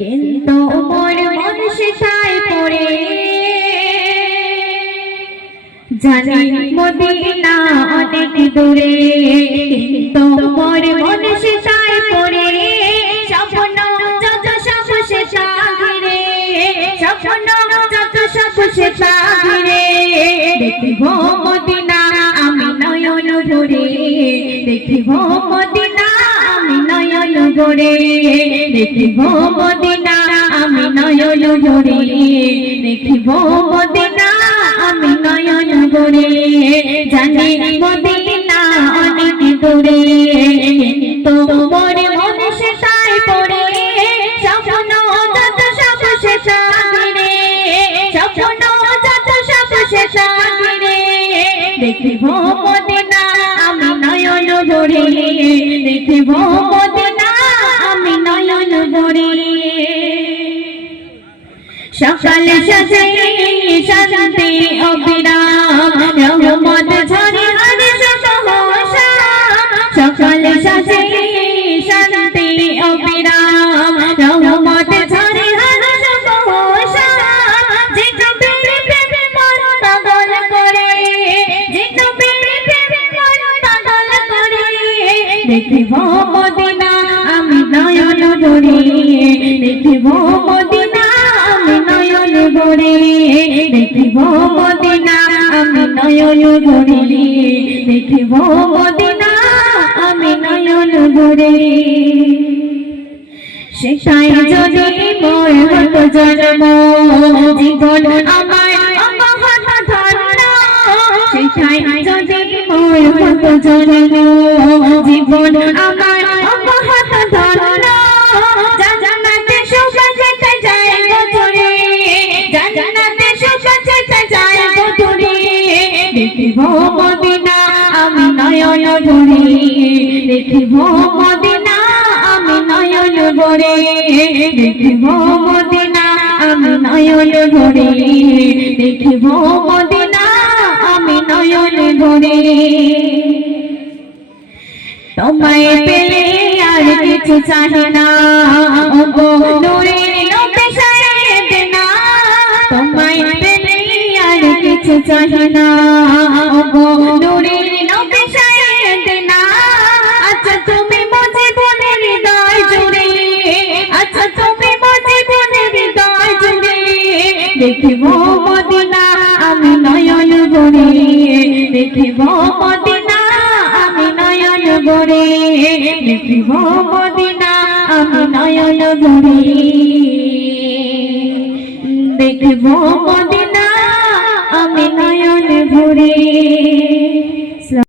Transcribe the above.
কিন্তু মোর মন সেটাই পড়ে জানি মদিনা অনেক দূরে। কিন্তু মোর মন সেটাই পড়ে স্বপ্ন যত সব সেটা ঘিরে, স্বপ্ন যত সব সেটা ঘিরে। দেখিব মদিনা আমি নয়ন ভরে, দেখিব মদিনা আমি নয়ন ভরে, দেখিব মদিনা আমি নয়ন ভরে, দেখিব মদিনা আমি নয়ন ভরে। জানি মদিনা অনেক দূরে, কিন্তু মোর মন সেটাই পড়ে স্বপ্ন যত সব সেটা ঘিরে, স্বপ্ন যত সব সেটা ঘিরে। দেখিব মদিনা আমি নয়ন ভরে, দেখিব মদিনা আমি নয়ন ভরে। সকাল সাজে শান্তি অবিরাম রহমত ঝরে আরে সহসা। সকাল সাজে শান্তি অবিরাম রহমত ঝরে আরে সহসা। যে কবির প্রেমে মন পাগল করে, যে কবির প্রেমে মন পাগল করে। দেখিব মদিনা আমি নয়ন ভরে, দেখিব মদিনা আমি নয়ন ভরে, দেখিব মদিনা আমি নয়ন ভরে, দেখিব মদিনা আমি নয়ন ভরে। সেটাই যদি মোর হতো জন্ম জীবন আমার অবহত ধন্য। সেটাই যদি মোর হতো জন্ম জীবন আমার অবহত ধন্য। জান্নাতে শোভা যেতে যায় গোধূলি, জান্নাতে শোভা যেতে যায় গোধূলি। দেখিব মদিনা আমি নয়ন ভরে, দেখিব মদিনা আমি নয়ন ভরে, দেখিব মদিনা আমি নয়ন ভরে, দেখিব মদিনা আমি নয়ন ভরে। তোমায় পেলে আর কিছু চাহি না ওগো নূরের নবী সাইয়েদনা। তোমায় পেলে আর কিছু চাহি না ওগো নূরের নবী সাইয়েদনা। আচ্ছা তুমি মুজিবুনের হৃদয় জুড়ে, আচ্ছা তুমি মুজিবুনের হৃদয় জুড়ে। দেখিব মদিনা আমি নয়ন ভরে, দেখিব মদিনা আমি নয়ন ভরে, দেখিব মদিনা আমি নয়ন ভরে, দেখিব মদিনা আমি নয়ন ভরে।